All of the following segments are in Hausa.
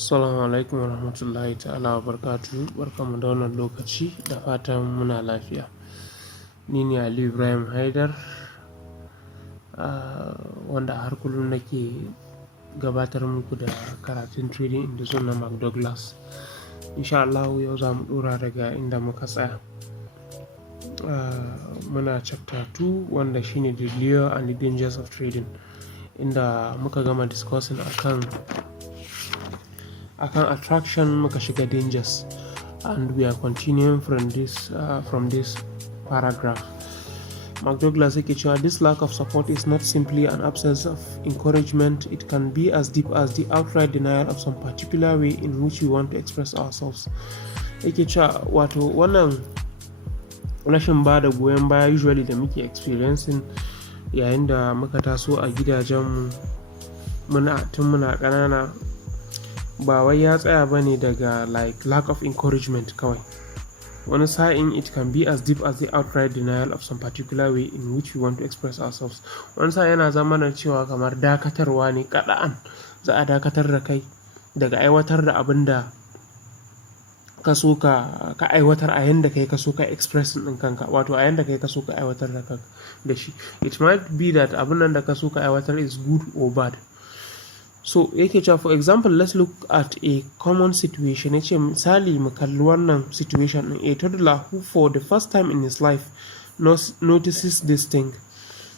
Assalamu alaikum warahmatullahi ta'ala wa barakatuhu. Barkanmu da wannan lokaci da fatan muna lafiya. Ni ne Aliyu Ibrahim Haidar, wanda har kullum nake gabatar muku da karatun trading in the zone na Mark Douglas. Insha Allah yau za mu ɗora daga inda muka tsaya. Muna chapter 2 wanda shine the lure and the dangers of trading, inda muka gama discussing akan attraction, muka shiga dangers, and we are continuing from this paragraph. Mark Douglas yake cewa this lack of support is not simply an absence of encouragement. It can be as deep as the outright denial of some particular way in which we want to express ourselves. Yake cewa wato wannan rashin ba da goyon baya usually da muke experiencing yayin da muka taso a gidajenmu tun muna ƙanana, ba wai ya tsaya bane daga lack of encouragement kawai. Wani sa'in it can be as deep as the outright denial of some particular way in which we want to express ourselves. Wani sa'in yana zama na cewa kamar dakatarwa ne, kada'an za a dakatar da kai daga aiwatar da abin da ka so ka aiwatar a yanda kai ka so ka express din kanka, wato a yanda kai ka so ka aiwatar da kanka da shi. It might be that abin nan da ka so ka aiwatar is good or bad. So yake cewa, for example, let's look at a common situation. Yace misali mu kalli wannan situation din. A toddler who for the first time in his life notices this thing.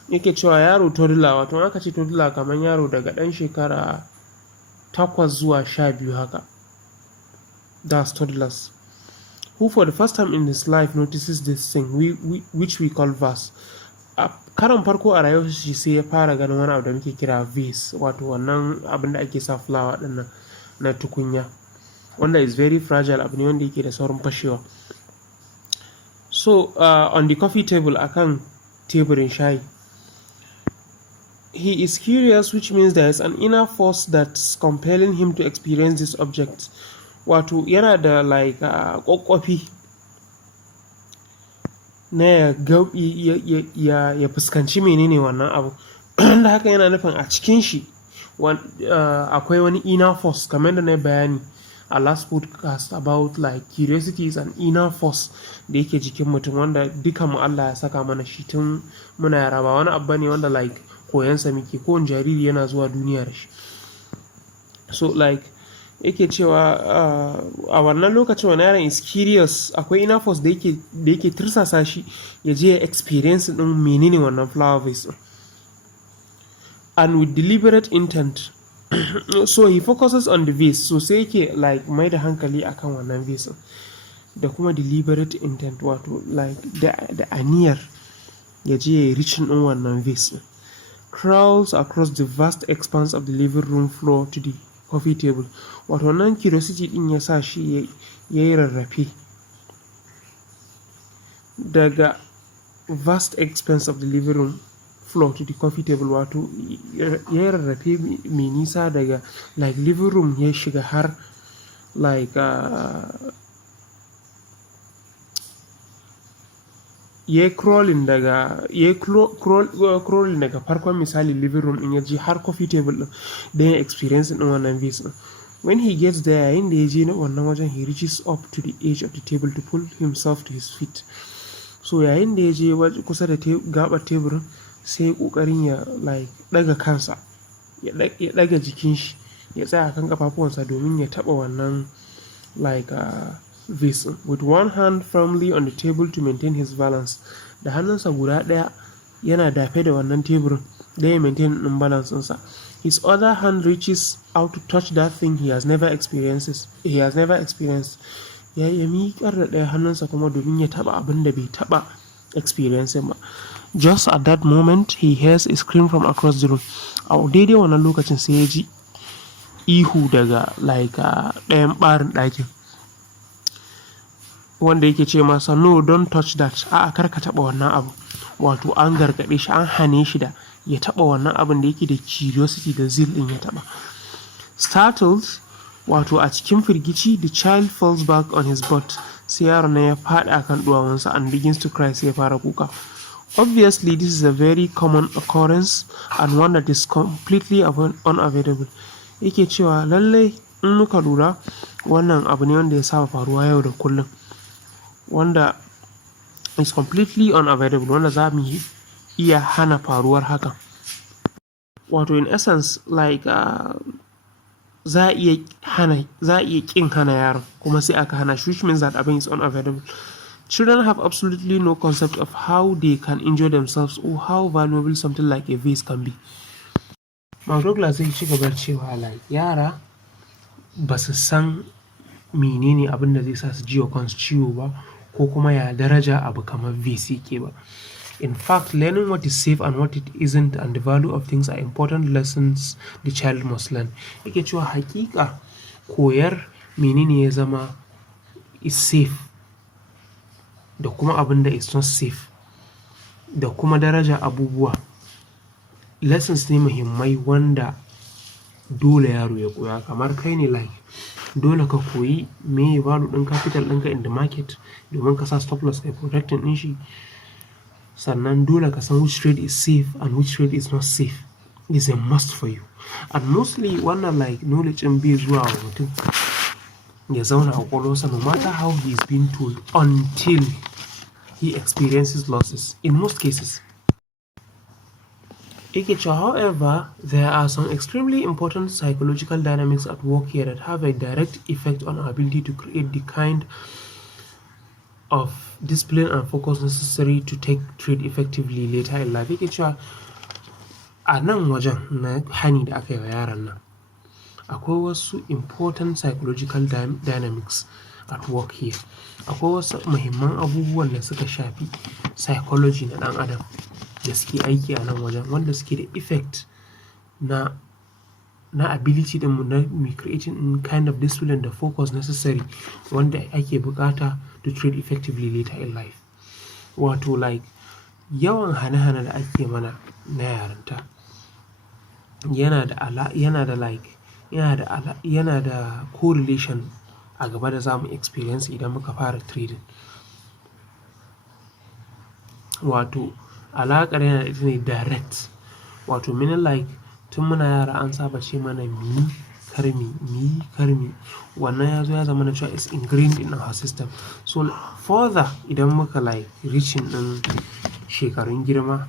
Yake cewa yaro toddler, wato aka ce toddler kamar yaro daga ɗan shekara 8 zuwa 12 haka. That's toddlers. Who for the first time in his life notices this thing, which we call vase. A karon farko a rayuwar shi sai ya fara ganin wani abu da muke kira vase, wato wannan abin da ake sa flower din nan na tukunya, wanda is very fragile, abu ne wanda yake da saurin fashewa. So on the coffee table, akan teburin shayi, he is curious, which means there is an inner force that's compelling him to experience this object. Wato yana da kwakwafi na ya fuskanci menene wannan abu. Da haka yana nufin a cikin shi akwai wani inner force, kamar da na bayani a last podcast about curiosity is an inner force da yake jikin mutum, wanda dukan mu Allah ya saka mana shi tun muna yara. Ba wani abu ne wanda koyansa muke, kowane jariri yana zuwa duniya da shi. So yake cewa a wannan lokacin wani yaron is curious, akwai inner force da yake tirsasa shi ya je ya experience din menene wannan flower vase, and with deliberate intent. So he focuses on the vase, so sai yake mai da hankali akan wannan vase da kuma deliberate intent, wato da aniyar ya je ya reaching din wannan vase. Crawls across the vast expanse of the living room floor to the coffee table. Wato wannan curiosity din ya sa shi ya yi rarrafe daga vast expanse of the living room floor to the coffee table, wato ya yi rarrafe mai nisa daga living room ya shiga har ya crawling daga farkon misali living room din ya je har coffee table din don ya experience din wannan vase din. When he gets there, yayin da ya je na wannan wajen, he reaches up to the edge of the table to pull himself to his feet. So yayin da ya je kusa da gabar teburin, sai ya kokarin ya daga kansa, ya daga jikin shi, ya tsaya kan kafafuwansa domin ya taba wannan vase with one hand firmly on the table to maintain his balance. Da hannunsa guda ɗaya yana dafe da wannan teburin da ya maintain ɗin balance ɗinsa. His other hand reaches out to touch that thing he has never experienced. Ya miƙar da ɗaya hannunsa kuma domin ya taɓa abin da bai taɓa experience ba. Just at that moment, he hears a scream from across the room. A daidai wannan lokacin sai ya ji ihu daga ɗayan ɓarin ɗakin, wanda yake ce masa, no, don't touch that, kar ka taɓa wannan abu. Wato an gargaɗe shi, an hane shi da ya taɓa wannan abin da yake da curiosity da zeal ɗin ya taɓa. Startled, wato a cikin firgici, the child falls back on his butt. Sai yaron ya faɗi akan duwawunsa and begins to cry, sai ya fara kuka. Obviously, this is a very common occurrence and one that is completely unavoidable. Yake cewa lallai in muka lura wannan abu ne wanda ya saba faruwa yau da kullum, wanda is completely unavoidable, wanda za mu iya hana faruwar hakan. Wato in essence like za a iya ƙin hana yaron kuma sai aka hana shi, which means that abin is unavoidable. Children have absolutely no concept of how they can injure themselves or how valuable something like a vase can be. Douglas zai ci gaba cewa like yara ba su san menene abin da zai sa su ji wa kansu ciwo ba, ko kuma ya daraja abu kamar vase yake ba. In fact, learning what is safe and what it isn't and the value of things are important lessons the child must learn. Yake cewa hakika koyar menene ya zama is safe da kuma abin da is not safe da kuma daraja abubuwa lessons ne muhimmai wanda dole yaro ya koya. Kamar kai ne like dole ka koyi me value ɗin capital ɗinka in the market domin ka sa stop loss kai protecting ɗin shi. Sannan dole ka san which trade is safe and which trade is not safe is a must for you. And mostly wannan like knowledge in bai zuwa wa mutum ya zauna a ƙwaƙwalwarsa no matter how he is being told until he experiences losses in most cases. However, there are some extremely important psychological dynamics at work here that have a direct effect on our ability to create the kind of discipline and focus necessary to take trade effectively later in life. A nan wajen na hani da aka yi wa yaran nan akwai wasu important psychological dynamics at work here. Akwai wasu muhimman abubuwan da suka shafi psychology na ɗan adam da suke aiki a nan wajen, wanda suke da effect na ability ɗinmu na creating kind of discipline da focus necessary wanda ake bukata to trade effectively later in life. Wato like yawan hane-hane da ake mana na yarinta yana da correlation a gaba da zamu experience idan muka fara trading. Wato alaƙar yana da ita ne direct, wato meaning like tun muna yara an saba ce mana muyi karmi, wannan ya zo ya zama na cewa is ingrained in our system. So further idan muka like reaching ɗin shekarun girma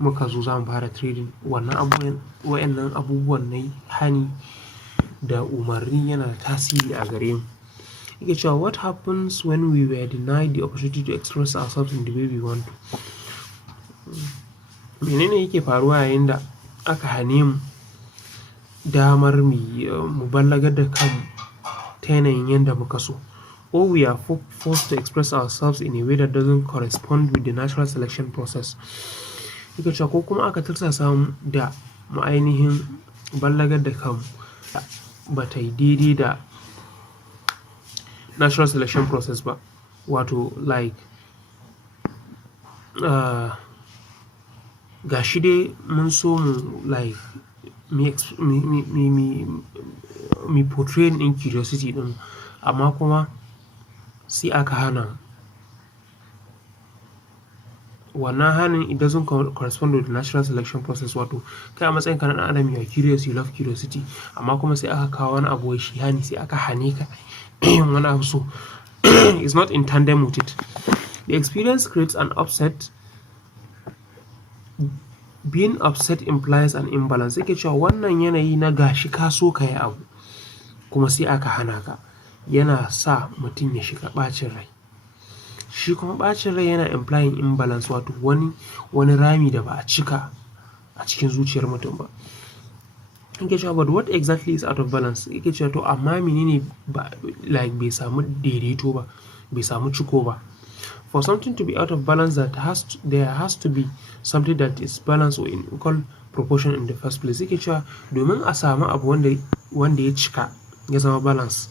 muka zo za mu fara trading, wa'annan abubuwan na hani da umarni yana da tasiri a gare mu. Yake cewa what happens when we were denied the opportunity to express ourselves in the way we want to. Menene yake faruwa yayin da aka hane mu damar mu ballagar da kanmu ta yanayin yadda muka so, or we are forced to express ourselves in a way that doesn't correspond with the natural selection process. Yake cewa ko kuma aka tursasa mu da mu ainihin ballagar da kanmu ba ta yi daidai da natural selection process ba. Wato like ga shi dai mun so mu like mi portray ɗin curiosity ɗin, amma kuma sai aka hana wannan hanin. It doesn't correspond with the natural selection process. Wato kai a matsayin ka na ɗan adam you are curious, you love curiosity, amma kuma sai aka kawo wani abu shi hani, sai aka hane ka yin wani abu, so it's not in tandem with it. The experience creates an upset. Being upset implies an imbalance. Yake cewa wannan yanayi na gashi ka so ka yi abu kuma sai aka hana ka yana sa mutum ya shiga ɓacin rai. Shi kuma ɓacin rai yana implying imbalance, wato wani rami da ba a cika a cikin zuciyar mutum ba. Yake cewa but what exactly is out of balance? Yake cewa to amma menene bai samu daidaito ba, bai samu ciko ba. For something to be out of balance there has to be something that is balanced or in equal proportion in the first place. Yake cewa domin a samu abu wanda ya cika ya zama balance,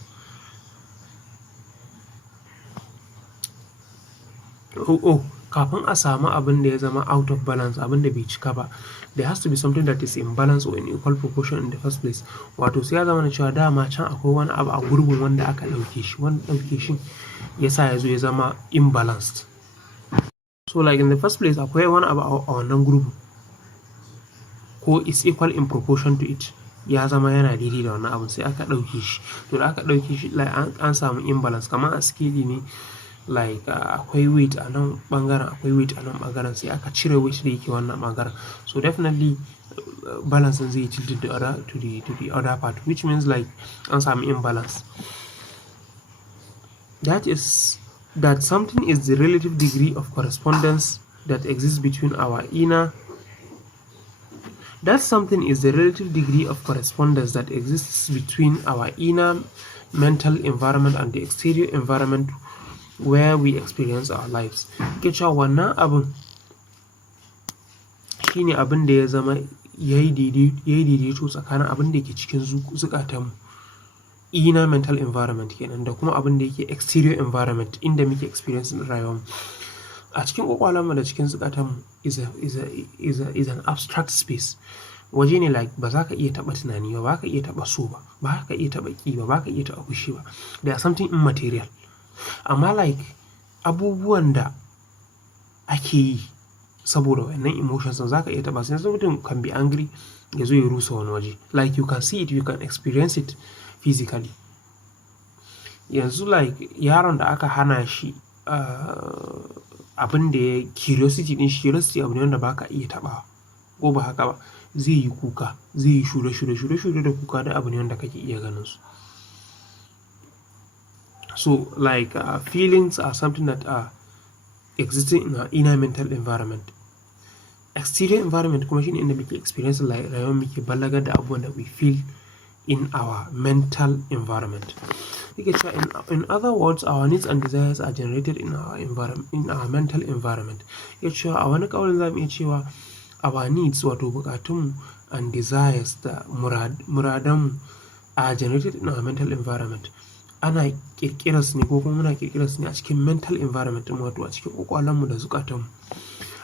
kafin a samu abin da ya zama out of balance, abin da bai cika ba, there has to be something that is in balance or in equal proportion in the first place. Wato sai ya zama na cewa dama can akwai wani abu a gurbin wanda aka ɗauke shi, wanda ɗauke shi yasa ya zo ya zama imbalanced. So like in the first place akwai wani abu a wannan gurbin, ko is equal in proportion to it. ya zama yana daidai da wannan abun sai aka ɗauke shi. To da aka ɗauke shi like an samu imbalance, kamar a scale ne like akwai weight a nan ɓangaren akwai weight a nan ɓangaren, sai aka cire weight da yake wannan ɓangaren, so definitely balance zai yi tilted to the other part, which means like an samu imbalance. That is that something is the relative degree of correspondence that exists between our inner mental environment and the exterior environment where we experience our lives. Ke cewa wannan abin shine abin da ya zama yayi daidaito tsakanin abin da ke cikin zukatanmu, inner mental environment kenan, da kuma abin da yake exterior environment inda muke experience rayuwarmu. A cikin kwakwalenmu da cikin zukatanmu is an abstract space. Waje ne like ba za ka iya taɓa tunani ba ka iya taɓa so ba ka iya taɓa ƙi ba ka iya taɓa fushi ba. They are something immaterial. Amma like abubuwan da ake yi saboda wannan emotions za ka iya taɓa su. Yanzu mutum can be angry ya zo ya rusa wani waje, like you can see it, you can experience it physically. Yanzu like yaron da aka hana shi abin da ya curiosity abu ne wanda ba ka iya taɓa ko ba haka ba, zai yi kuka, zai yi shure da kuka, da abu ne wanda kake iya ganin su. So like feelings are something that are existing in our inner mental environment. Exterior environment kuma shine inda muke experience like rayuwar muke balagar da abubuwan da we feel in our mental environment. In other words, our needs and desires are generated in our mental environment. Ya cewa a wani ƙaunin za mu iya cewa our needs, wato bukatunmu, and desires, da muradanmu, are generated in our mental environment. Ana kirkirar su ne ko kuma muna kirkirar su ne a cikin mental environment mu, wato a cikin kwakwalenmu da zukatanmu.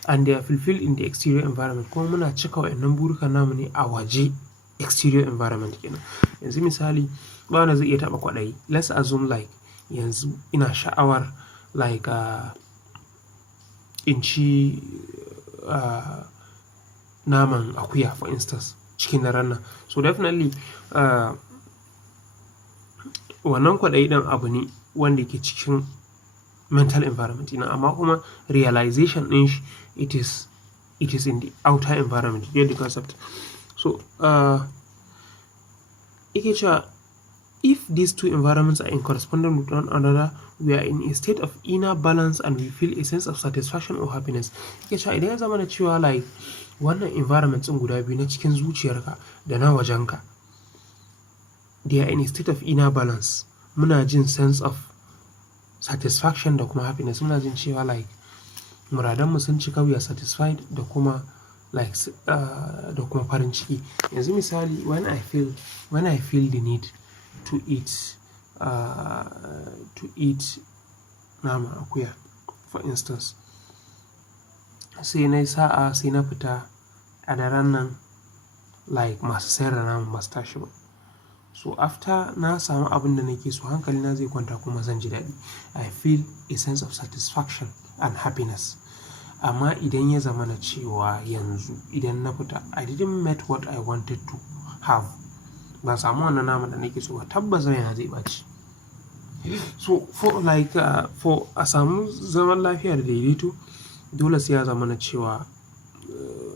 And they are fulfilled in the exterior environment, kuma muna cika wa'annan burukan namu ne a waje, exterior environment kenan. Yanzu misali ba wanda zai iya taɓa kwaɗayi. Let's assume like yanzu ina sha'awar like in ci naman akuya for instance cikin daren nan. So definitely wannan kwaɗayi ɗin abu ne wanda ke cikin mental environment ina, amma kuma realization ɗin shi it is in the outer environment. You get the concept? So yake cewa if these two environments are in correspondence with one another, we are in a state of inner balance and we feel a sense of satisfaction or happiness. Yake cewa idan ya zama na cewa like wannan environment ɗin guda biyu na cikin zuciyarka da na wajenka, they are in a state of inner balance, muna jin sense of satisfaction da kuma happiness. Muna jin cewa like muradanmu sun cika, we are satisfied, da kuma like da kuma farin ciki. Yanzu misali when I feel the need to eat nama akuya for instance, sai na sa'a sai na fita a daren nan like masu sayar da naman ba su tashi ba. So after na samu abin da nake so, hankali na zai kwanta kuma zan ji daɗi. I feel a sense of satisfaction and happiness. Amma idan ya zama na cewa yanzu idan na fita I didn't met what I wanted to have, ban samu wannan naman da nake so ba, tabbas raina zai ɓaci. So for a samu zaman lafiya da daidaito, dole sai ya zama na cewa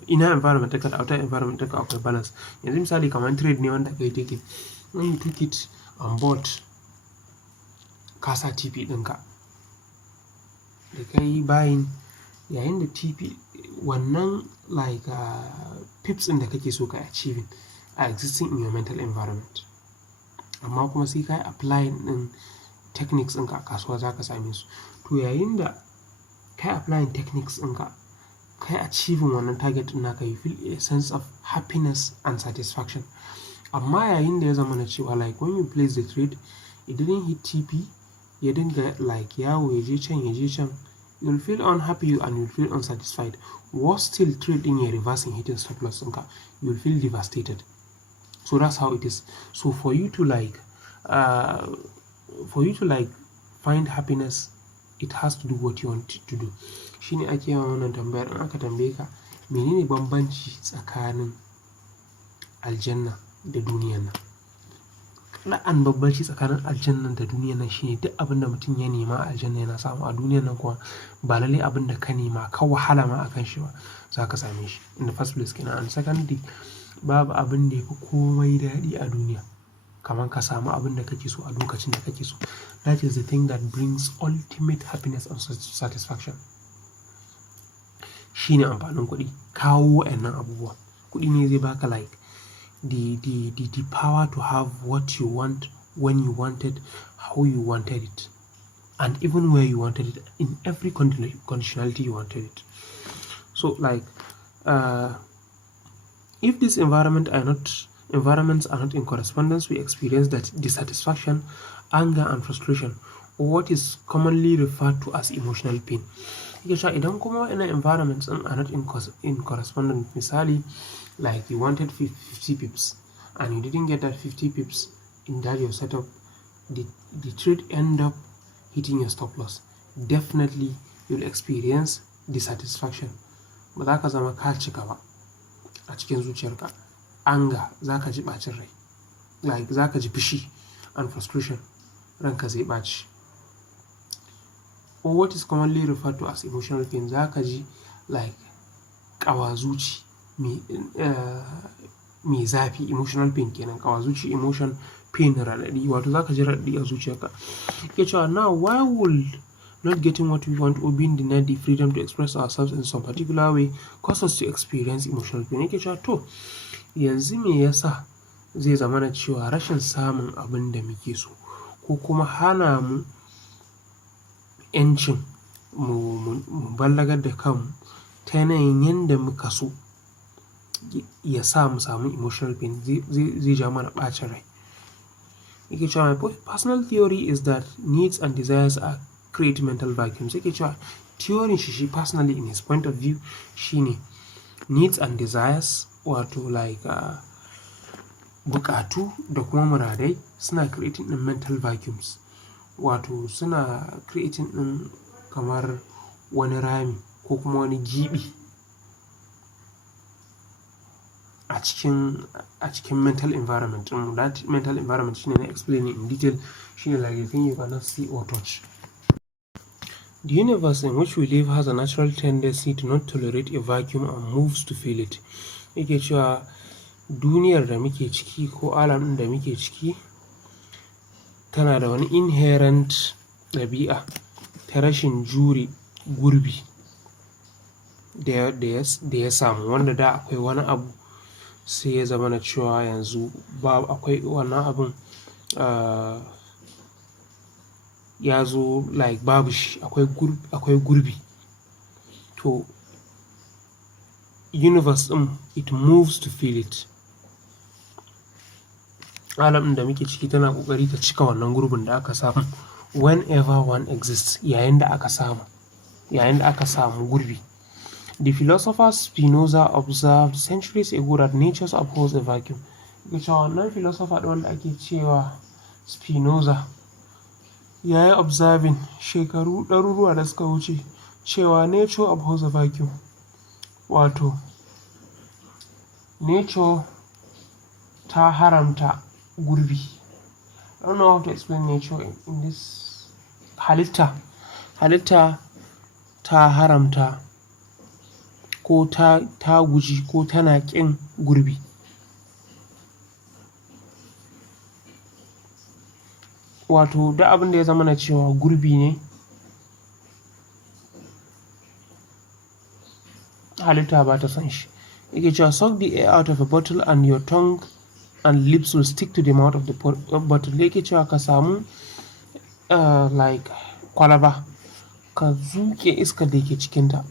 inner environment ɗinka da outer environment ɗinka akwai balance. Yanzu misali kamar trade ne wanda kai take, when you took it on board kasa TP ɗinka da kai buying, yayin da TP wannan like pips ɗin da kake so ka achieving are existing in your mental environment, amma kuma sai ka yi applying ɗin techniques ɗinka a kasuwa za ka same su. To yayin da ka yi applying techniques ɗinka ka yi achieving wannan target ɗin naka, you feel a sense of happiness and satisfaction. Amma yayin da ya zama na cewa like when you place the trade it didn't hit TP, ya dinga like yawo ya je can, you'll feel unhappy and you'll feel unsatisfied. Worse still, trade ɗin ya reversing hitting stop loss ɗinka, you'll feel devastated. So that's how it is. So for you to like find happiness, it has to do what you want to do. Shine ake yawan wannan tambayar, in aka tambaye ka menene bambanci tsakanin aljanna da duniyan nan. An babbanci tsakanin aljannan da duniyan nan shine duk abin da mutum ya nema a aljanna yana samu, a duniyan nan kuma ba lallai abin da ka nema ka wahala ma akan shi ba za ka same shi in the first place kenan. And secondly, babu abin da ya fi komai daɗi a duniya kamar ka samu abin da kake so a lokacin da kake so. That is the thing that brings ultimate happiness and satisfaction. Shine amfanin kuɗi, kawo wa'annan abubuwa. Kuɗi ne zai baka like the power to have what you want, when you want it, how you wanted it, and even where you wanted it, in every conditionality you wanted it. So like if these environments are not in correspondence, we experience that dissatisfaction, anger and frustration, or what is commonly referred to as emotional pain. Idan kuma wa'annan environments are not in correspondence, misali like you wanted 50 pips and you didn't get that 50 pips in that your setup, the trade end up hitting your stop loss. Definitely you'll experience dissatisfaction. Ba za ka zama ka cika ba a cikin zuciyarka. Anger, za ka ji ɓacin rai, like za ka ji fushi, and frustration, ranka zai ɓaci. Or what is commonly referred to as emotional pain, za ka ji like ƙawazuci mai zafi, emotional pain kenan. Ƙawazuci, emotion, pain, raɗaɗi, wato za ka ji raɗaɗi a zuciyarka. Yake cewa now why will not getting what we want or being denied the freedom to express ourselves in some particular way cause us to experience emotional pain? Yake cewa to yanzu me yasa zai zamana cewa rashin samun abin da muke so ko kuma hana mu 'yancin mu ballagar da kanmu ta yanayin yanda muka so ya sa mu samu emotional pain, zai ja mana ɓacin rai. Yake cewa my personal theory is that needs and desires are create mental vacuums. Yake cewa theory shi personally in his point of view shine needs and desires, wato like buƙatu da kuma muradai suna creating ɗin mental vacuums, wato suna creating ɗin kamar wani rami ko kuma wani gibi a cikin mental environment ɗinmu. That mental environment shine na explaining in detail, shine like the thing you cannot see or touch. The universe in which we live has a natural tendency to not tolerate a vacuum and moves to fill it. Yake cewa duniyar da muke ciki ko alam da muke ciki tana da wani inherent ɗabi'a ta rashin jure gurbi da ya samu, wanda da akwai wani abu sai ya zama na cewa yanzu ba akwai wannan abun ya zo like babu shi, akwai gurbi. To universe ɗin it moves to fill it. Alam da muke ciki tana ƙoƙari ta cika wannan gurbin da aka samu whenever one exists, yayin da aka samu gurbi. The philosopher Spinoza observed centuries ago that nature abhors a vacuum. Yake cewa wannan philosopher ɗin wanda ake cewa Spinoza ya yi observing shekaru ɗaruruwa da suka wuce cewa nature abhors a vacuum, wato nature ta haramta gurbi. I don't know how to explain nature in this. Halitta ta haramta ko ta guji ko tana ƙin gurbi. Wato duk abin da ya zama na cewa gurbi ne, halitta ba ta son shi. Yake cewa suck the air out of a bottle and your tongue and lips will stick to the mouth of the bottle. Yake cewa ka samu like kwalaba, ka zuƙe iskar da ke cikinta,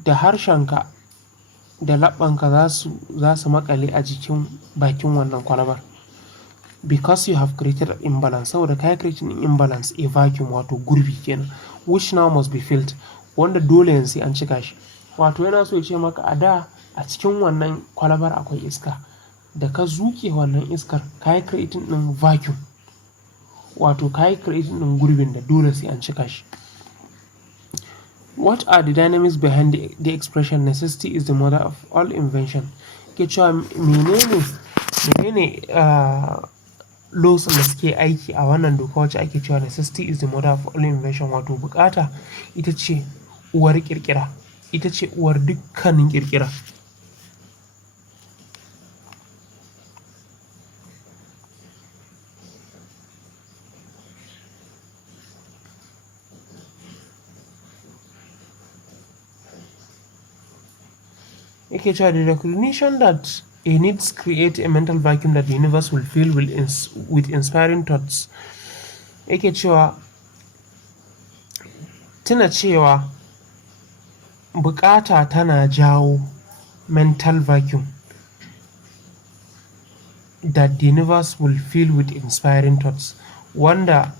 da harshenka da leɓɓanka za su maƙale a jikin bakin wannan kwalabar, because you have created an imbalance. Saboda ka yi creating an imbalance, a vacuum, wato gurbi kenan, which now must be filled, wanda dole yanzu sai an cika shi. Wato yana so ya ce maka a da a cikin wannan kwalabar akwai iska, da ka zuƙe wannan iskar ka yi creating ɗin vacuum, wato ka yi creating ɗin gurbin da dole sai an cika shi. What are the dynamics behind the expression necessity is the mother of all invention? ke cewa menene laws da suke aiki a wannan doka wacce ake cewa necessity is the mother of all invention, wato bukata ita ce uwar kirkira, ita ce uwar dukkanin kirkira. Yake cewa the recognition that a needs create a mental vacuum that the universe will fill with inspiring thoughts. Yake cewa tuna cewa bukata tana jawo mental vacuum that the universe will fill with inspiring thoughts, wanda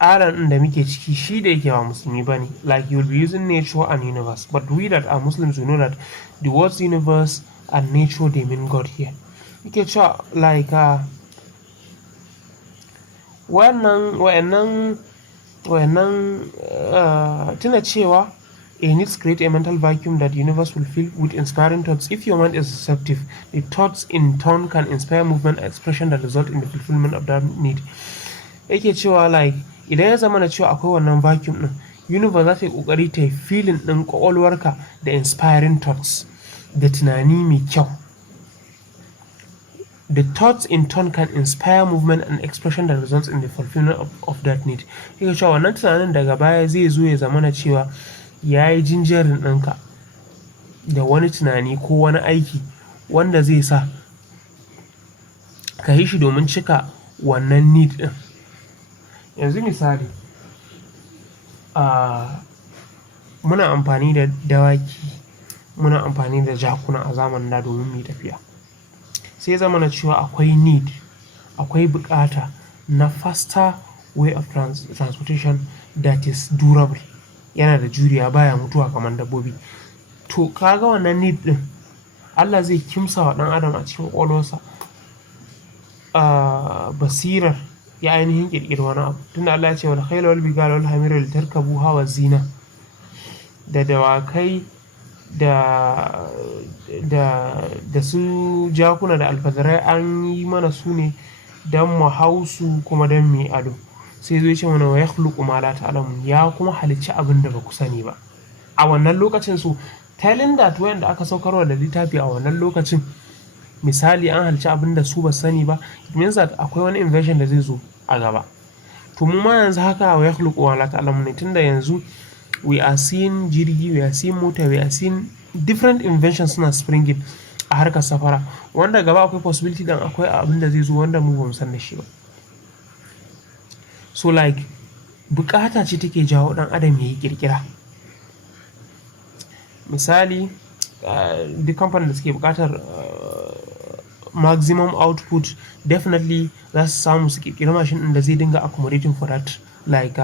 alam da muke ciki shi da yake ba musulmi ba ne, like you will be using nature and universe, but we that are Muslims we know that the words universe and nature they mean God here. Yake cewa like wa'annan tuna cewa a needs create a mental vacuum that the universe will fill with inspiring thoughts. If your mind is receptive, the thoughts in turn can inspire movement and expression that result in the fulfillment of that need. Yake cewa like idan ya zama na cewa akwai wannan vacuum din, universe za ta yi kokari ta yi feeling din kwakwalwarka da inspiring thoughts, da tunani mai kyau. The thoughts in turn can inspire movement and expression that results in the fulfillment of that need. Yake cewa wannan tunanin daga baya zai zo ya zama na cewa ya yi jinjerin ɗinka da wani tunani ko wani aiki wanda zai sa ka yi shi domin cika wannan need ɗin. Yanzu misali, muna amfani da dawaki, muna amfani da jakuna a zamanin da domin mu yi tafiya. Sai zama na cewa akwai need, akwai bukata na faster way of transportation that is durable, yana da juriya baya mutuwa kamar dabbobi. To kaga wannan need din Allah zai kimsa wa ɗan adam a cikin ƙwaƙwalwarsa basirar ya ainihin ƙirƙiri wani abu, tunda Allah ya ce wal khayla wal bigala wal hamira litarkabuha wa zina, da dawakai da su jakuna da alfadarai an yi mana su ne don mu hausu kuma don mu yi ado. Sai zai ce mana wa yakhluqu ma la ta'lamun, ya kuma halicci abin da ba ku sani ba. A wannan lokacin su telling that wayanda aka saukarwa da littafi a wannan lokacin misali an halicci abin da su ba sani ba, it means that akwai wani invention da zai zo a gaba. To mu ma yanzu haka wa yakhluqu ma la ta'lamun ne, tunda yanzu we are seeing jirgi, we are seeing mota, we are seeing different inventions suna springing a harkar safara, wanda gaba akwai possibility dan akwai abin da zai zo wanda mu ba mu san da shi ba. So like bukata ce take jawo dan adam yayi kirkira. Misali duk kamfanin da suke bukatar maximum output definitely za su samu su kirkiri machine din da zai dinga accommodating for that like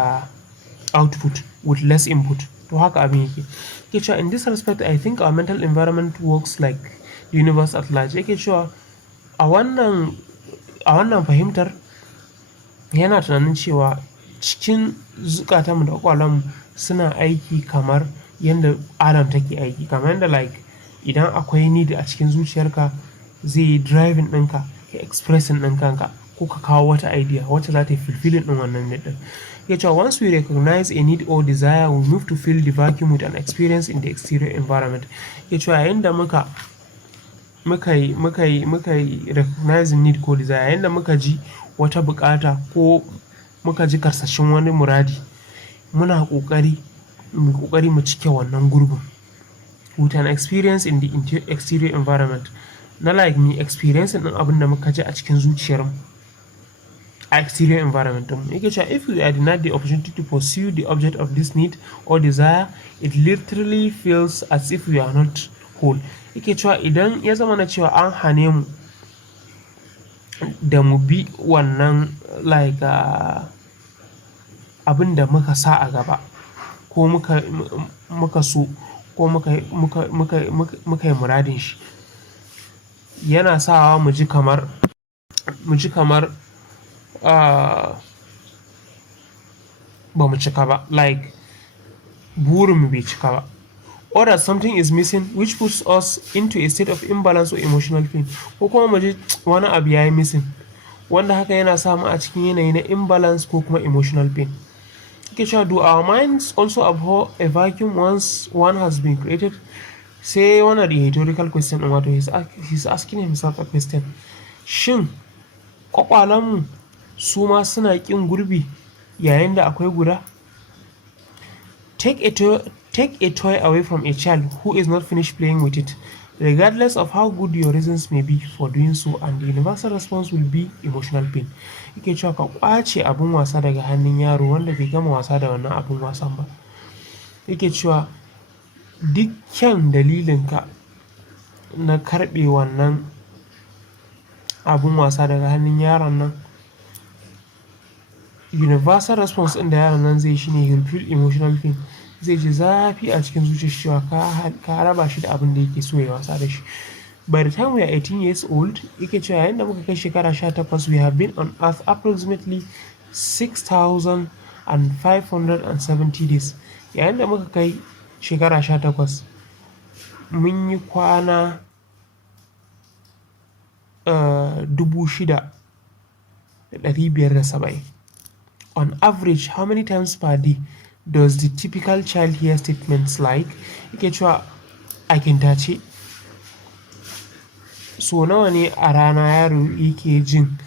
output with less input. To haka abin yake. Yake cewa in this respect I think our mental environment works like the universe at large. Yake cewa a wannan fahimtar yana tunanin cewa cikin zukatanmu da kwakwalanmu suna aiki kamar yadda alam take aiki, kamar yadda like idan akwai need a cikin zuciyarka zai yi driving ɗinka ka expressing ɗin kanka ko ka kawo wata idea wacce za ta yi fulfilling ɗin wannan need ɗin. Yake cewa once we recognize a need or desire we move to fill the vacuum with an experience in the exterior environment. Yake cewa yayin da muka yi recognizing need ko desire, yayin da muka ji wata bukata ko muka ji karsashin wani muradi, muna kokari mu cike wannan gurbin with an experience in the exterior environment, na like me experience din abin da muka ji a cikin zuciyarmu a exterior environment din. Yake cewa if we are denied the opportunity to pursue the object of this need or desire, it literally feels as if we are not whole. Yake cewa idan ya zama na cewa an hane mu da mu bi wannan like abin da muka sa a gaba ko muka so ko muka yi muradin shi, yana sawa mu ji kamar ba mu cika ba, like burinmu bai cika ba or that something is missing which puts us into a state of imbalance or emotional pain, ko kuma mu ji wani abu yayi missing wanda haka yana sa mu a cikin yanayi na imbalance ko kuma emotional pain. Yake cewa do our minds also abhor a vacuum once one has been created? Sai wannan rhetorical question ɗin, wato he's asking himself a question. Shin ƙwaƙwalanmu su ma suna ƙin gurbi yayin da akwai guda? Take a toy away from a child who is not finished playing with it, regardless of how good your reasons may be for doing so, and the universal response will be emotional pain. Yake cewa ka ƙwace abin wasa daga hannun yaro wanda bai gama wasa da wannan abin wasan ba. Yake cewa duk kyan dalilinka na karɓe wannan abin wasa daga hannun yaron nan, universal response ɗin da yaron nan zai shi ne he'll feel emotional pain. Zai ji zafi a cikin zuciyar shi cewa ka raba shi da abin da yake so ya wasa da shi. By the time we are 18 years old, yake cewa yayin da muka kai shekara 18, we have been on earth approximately 6,570 days. Yayin da muka kai shekara 18, mun yi kwana 6,570. On average, how many times per day does the typical child hear statements like, yake cewa a kintace so nawa ne a rana yaro yake jin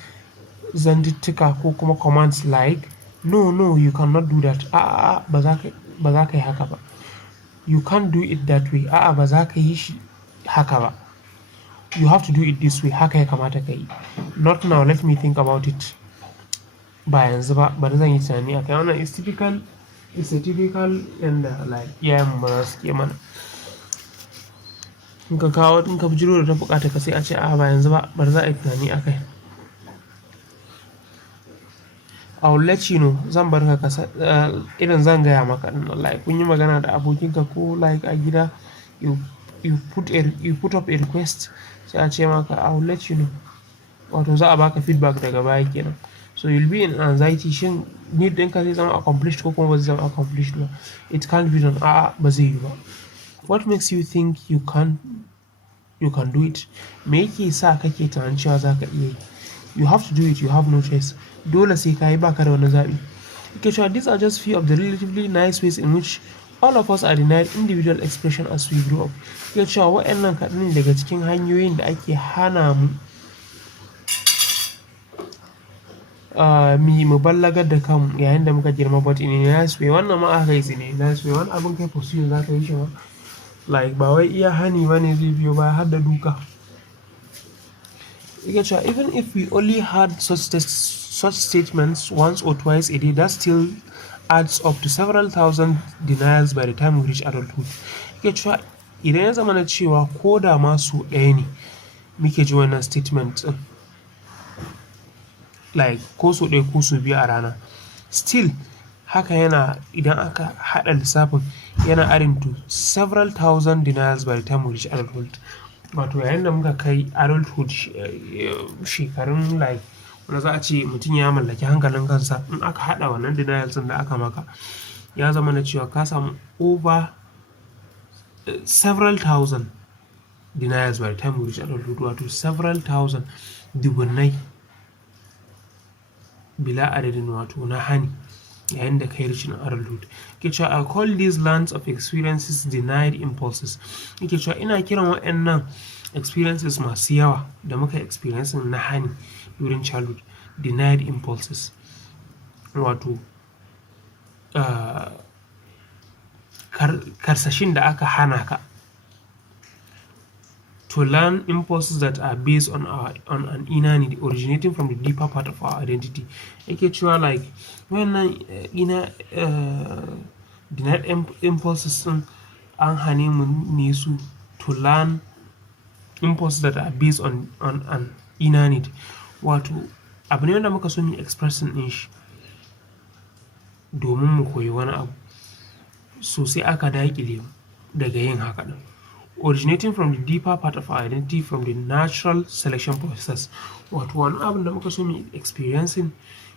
zantuttuka ko kuma commands like no you cannot do that, a'a ba za ka yi haka ba, you can't do it that way, a'a ba za ka yi shi haka ba, you have to do it this way, haka ya kamata ka yi, not now, let me think about it, ba yanzu ba, bari zan yi tunani akai. Wannan is a typical yanda like iyayen mu za su ke mana. In ka bijiro da ta bukata ka sai a ce a'a ba yanzu ba, bari za a yi tunani akai. I will let you know, zan bar ka irin zan gaya maka like kun yi magana da abokinka ko like a gida, you put up a request, sai a ce maka I will let you know, wato za a baka feedback daga baya kenan. So you'll be in anxiety, shin need ɗinka zai zama accomplished ko kuma ba zai zama accomplished ba, it can't be done, a'a ba zai yi ba. What makes you think you can do it? Me yake sa kake tunanin cewa za ka iya yi? You have to do it, you have no choice. Dole sai ka yi, baka da wani zaɓi. Yake cewa these are just few of the relatively nice ways in which all of us are denied individual expression as we grow up. Yake cewa waɗannan kaɗan ne daga cikin hanyoyin da ake hana mu mu ballagar da kanmu yayin da muka girma, but in a nice way. Wannan ma aka yi ne nice way, wani abin kai pursue za ka yi shi ma like ba wai iya hani ba ne zai biyo baya har da duka. Yake cewa even if we only had such statements once or twice a day, that still adds up to several thousand denials by the time we reach adulthood. Yake cewa idan ya zama na cewa ko da ma su ɗaya ne muke ji wannan statement ɗin, like ko su ɗaya ko su biyu a rana, still haka yana, idan aka haɗa lissafin yana adding to several thousand denials by the time we reach adulthood. Wato yayin da muka kai adulthood, shekarun like wanda za a ce mutum ya mallaki hankalin kansa, in aka haɗa wannan denials da aka maka, ya zama na cewa ka samu over several thousand denials by the time we reach adulthood, wato several thousand dubunnai bila adadin wato na hani yayin da kai reaching adulthood. Yake cewa I call these lands of experiences denied impulses. Yake cewa ina kiran waɗannan experiences masu yawa da muka experience na hani during childhood denied impulses, wato karsashin da aka hana ka, to learn impulses that are based on an inner need originating from the deeper part of our identity. Yake cewa like wannan denied impulses din an hane mu ne su to learn impulses that are based on an inner need, wato abu ne wanda muka so mu expressing din shi domin mu koyi wani abu, so sai aka daƙile daga yin haka din. Originating from the deeper part of our identity from the natural selection process, wato wani abin da muka so mu experiencing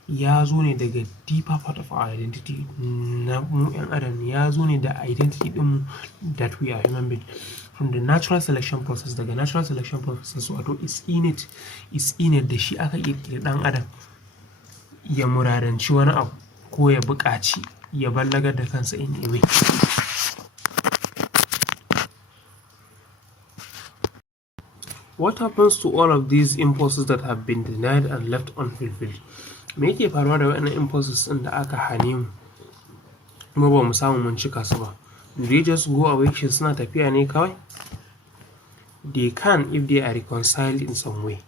ya zo ne daga deeper part of our identity na mu 'yan adam, ya zo ne da identity ɗinmu that we are human being from the natural selection process, daga natural selection process, wato is innate da shi aka ƙirƙiri ɗan adam ya muradanci wani abu ko ya buƙaci ya ballagar da kansa in a way. What happens to all of these impulses that have been denied and left unfulfilled? Me yake faruwa da waɗannan impulses ɗin da aka hane mu kuma ba mu samu mun cika su ba? Do they just go away? Shin suna tafiya ne kawai? They can if they are reconciled in some way.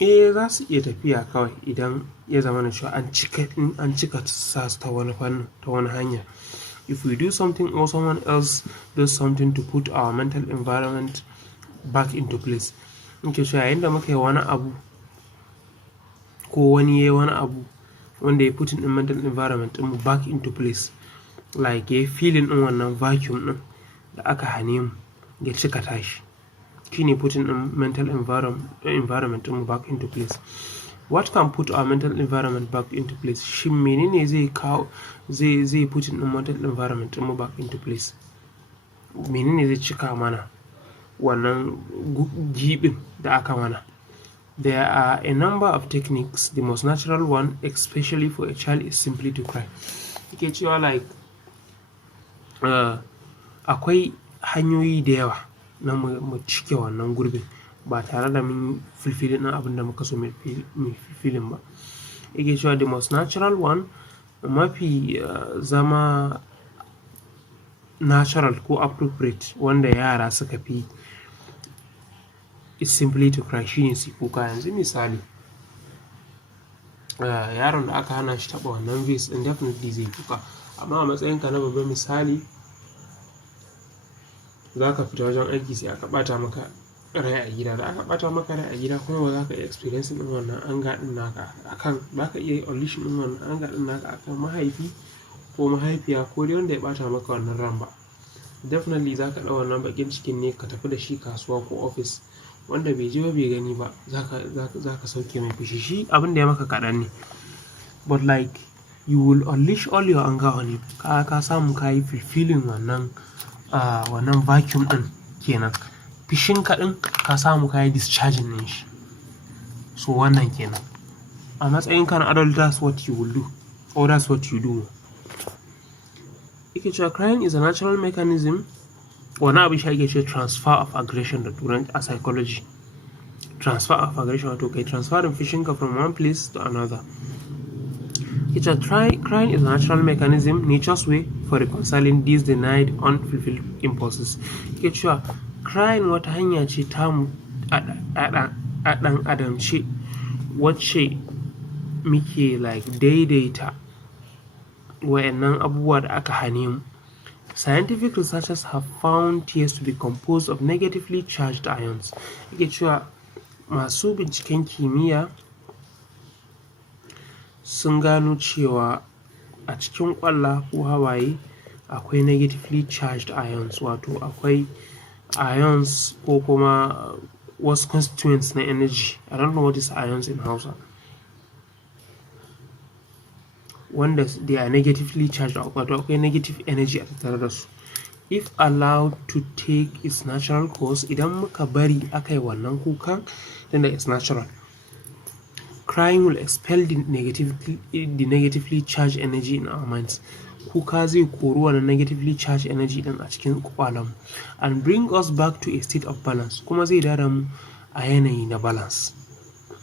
Za su iya tafiya kawai idan ya zama na cewa an cika sa su ta wani fannin, ta wani hanya. If we do something or someone else does something to put our mental environment back into place. Nke cewa yayin da muka yi wani abu ko wani ya yi wani abu wanda ya putting in mental environment ɗinmu back into place, like ya yi feeling ɗin wannan vacuum ɗin da aka hane mu ya cika tashi, shine putting in mental environment ɗinmu back into place. What can put our mental environment back into place? Shin menene zai kawo zai putting in mental environment ɗinmu back into place? Menene zai cika mana wannan gibin da aka mana? There are a number of techniques. The most natural one, especially for a child, is simply to cry. Yake cewa like akwai hanyoyi da yawa na mu cike wannan gurbin ba tare da mun fulfilling ɗin abin da muka so mu fulfilling ba. Yake cewa the most natural one, mafi zama natural ko appropriate wanda yara suka fi, is simply to cry, shine su kuka. Yanzu misali yaron da aka hana shi taɓa wannan vase ɗin definitely zai kuka, amma a matsayinka na babban misali za ka fita wajen aiki sai aka ɓata maka rai a gida, da aka ɓata maka rai a gida kuma ba za ka iya experiencing ɗin wannan anger ɗin naka akan, ba ka iya unleashing ɗin wannan anger ɗin naka akan mahaifi ko mahaifiya ko dai wanda ya ɓata maka wannan ran ba. Definitely za ka ɗau wannan baƙin cikin ne ka tafi da shi kasuwa ko office, wanda bai ji ba bai gani ba za ka sauke mai fushi, shi abin da ya maka kaɗan ne, but like you will unleash all your anger on him. Ka samu ka yi fulfilling wannan vacuum ɗin kenan, fishin kaɗin ka samu ka yi discharging ɗin shi. So wannan kenan, a matsayin ka na adult, that's what you will do, or that's what you do. Yake cewa crying is a natural mechanism. Wani abu shi ake ce transfer of aggression da turanci a psychology. Transfer of aggression, wato kai transferring fishinka from one place to another. It's crying is a natural mechanism, nature's way for reconciling these denied, unfulfilled impulses. Yake cewa crying wata hanya ce tamu a ɗan adamce wacce muke like daidaita wayannan abubuwa da aka hane mu. Scientific researchers have found tears to be composed of negatively charged ions. Yake cewa masu binciken kimiyya sun gano cewa a cikin ƙwalla ko hawaye akwai negatively charged ions, wato akwai ions ko kuma wasu constituents na energy. I don't know what is ions in Hausa. Wanda they are negatively charged, wato akwai negative energy a tattare da su. If allowed to take its natural course, idan muka bari aka yi wannan kukan, then it's natural. Crying will expel the negatively charged energy in our minds. Kuka zai kori wannan negatively charged energy din a cikin kwakwalwarmu and bring us back to a state of balance, kuma zai dada mu a yanayi na balance,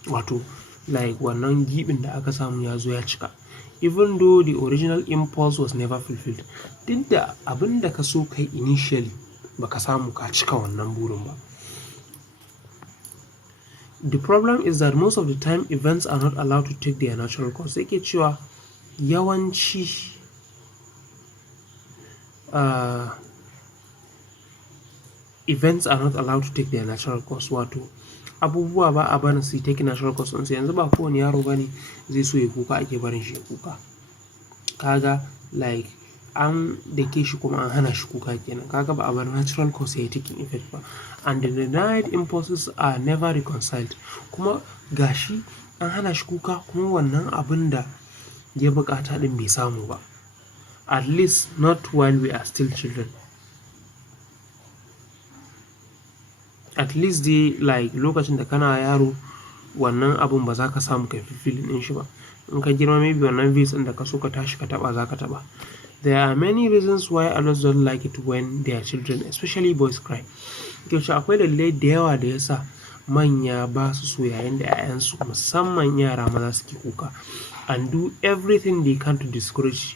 wato like wannan gibin da aka samu ya zo ya cika, even though the original impulse was never fulfilled. Duk da abin da ka so kai initially baka samu ka cika wannan burin ba. The problem is that most of the time events are not allowed to take their natural course. Yake cewa yawanci events are not allowed to take their natural course, wato abubuwa ba a barin su take natural course ɗinsu. Yanzu ba kowane yaro bane zai so ya kuka ake barin shi ya kuka. Kaga like an dake shi kuma an hana shi kuka kenan, kaga ba a bar natural course ya yi taking effect ba, and the denied impulses are never reconciled. Kuma gashi an hana shi kuka kuma wannan abin da ya buƙata ɗin bai samu ba, at least not while we are still children. At least dai like lokacin da kana yaro wannan abun ba za ka samu kai fulfilling ɗin shi ba. In ka girma maybe wannan vase ɗin da ka so ka tashi ka taɓa za ka taɓa. There are many reasons why adults don't like it when their children, especially boys, cry. Yaushe akwai dalilai da yawa da yasa manya ba su so yayin da 'ya'yansu musamman yara maza suke kuka, and do everything they can to discourage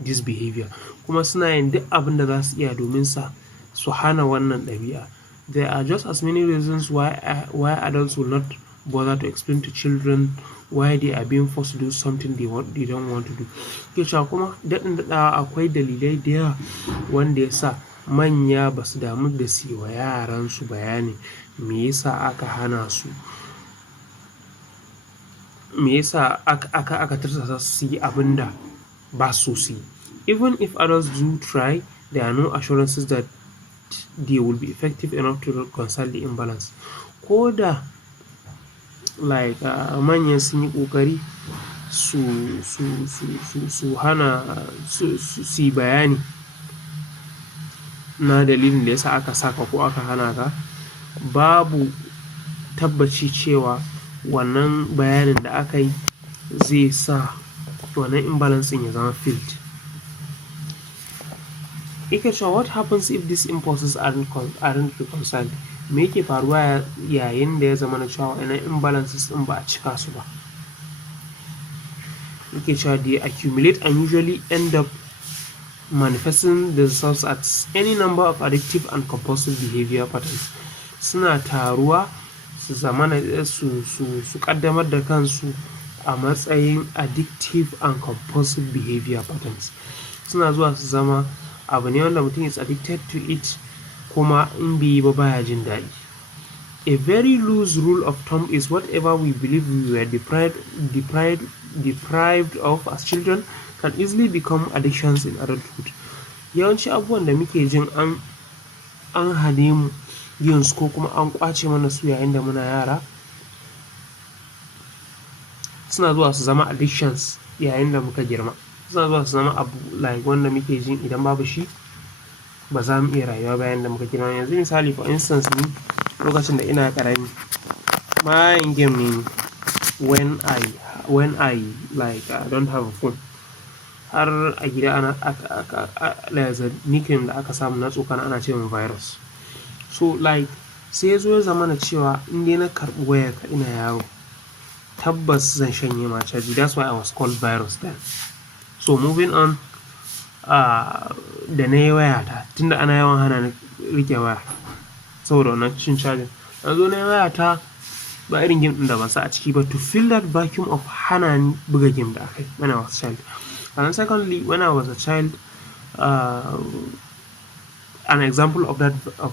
this behavior. Kuma suna yin duk abin da za su iya domin su hana wannan ɗabi'a. There are just as many reasons why adults will not bother to explain to children why they are being forced to do something they don't want to do. Yaushe kuma daɗin daɗawa akwai dalilai da yawa wanda ya sa manya ba su damu da su yi wa yaransu bayani me yasa aka hana su, me yasa aka tirsasa su yi abin da ba su yi. Even if adults do try, there are no assurances that they will be effective enough to reconcile the imbalance. Ko da like manyan sun yi ƙoƙari su hana su yi bayani na dalilin da yasa aka saka ko aka hana ka, babu tabbaci cewa wannan bayanin da aka yi zai sa wannan imbalance ya zama filled. Yake cewa what happens if these impulses aren't reconciled? Me yake faruwa yayin da ya zama na cewa wannan imbalances ɗin ba a cika su ba? Yake cewa they accumulate and usually end up manifesting themselves as any number of addictive and compulsive behavior patterns. Suna taruwa su zamana su kaddamar da kansu a matsayin addictive and compulsive behavior patterns. Suna zuwa su zama abu ne wanda mutum is addicted to it kuma in bai yi ba baya jin daɗi. A very loose rule of thumb is whatever we believe we were deprived of as children can easily become addictions in adulthood. Yawanci abubuwan da muke jin an hane mu yin su ko kuma an ƙwace mana su yayin da muna yara suna zuwa su zama addictions yayin da muka girma. Suna zuwa su zama abu like wanda muke jin idan babu shi ba za mu iya rayuwa bayan da muka girma. Yanzu misali for instance ni lokacin da ina ƙarami mayin game ne when I like don't have a phone. Har a gida ana nickname da aka samu na tsokana ana ce min virus. So like sai ya zo ya zama na cewa in dai na karɓi wayar ka ina yaro tabbas zan shanye ma caji. That's why I was called virus then. So moving on, da na yi wayata tunda ana yawan hana ni rike waya saboda wannan cin cajin, na zo na yi wayata ba irin game ɗin da ban sa a ciki ba to fill that vacuum of hana ni buga game da aka yi when I was a child. And secondly, when I was a child, an example of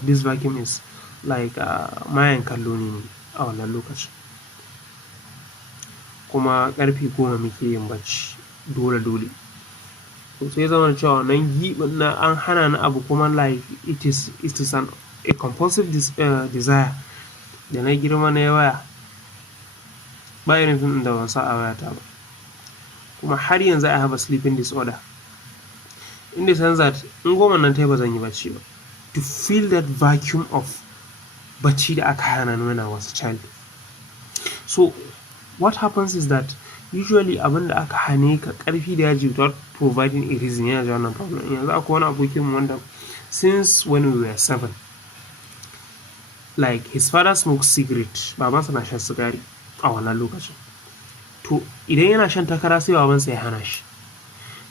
this vacuum is like mayan kallo ne a wannan lokacin. Kuma ƙarfe 10 muke yin bacci dole. So sai zama cewa wannan giɓin na an hana ni abu kuma like it is a compulsive desire. Da na girma na yi waya ba irin fim da ban sa a wayata ba. Kuma har yanzu I have a sleeping disorder. In the sense that in goma nan tai ba zan yi bacci ba. To fill that vacuum of bacci da aka hana ni when I was a child. So what happens is that usually abin da aka hane ka ƙarfi da yaji without providing a reason yana da wannan problem. Yanzu akwai wani abokinmu wanda since when we were 7, like his father smokes cigarette, babansa na shan sigari a wannan lokacin. To idan yana shan takara sai babansa ya hana shi.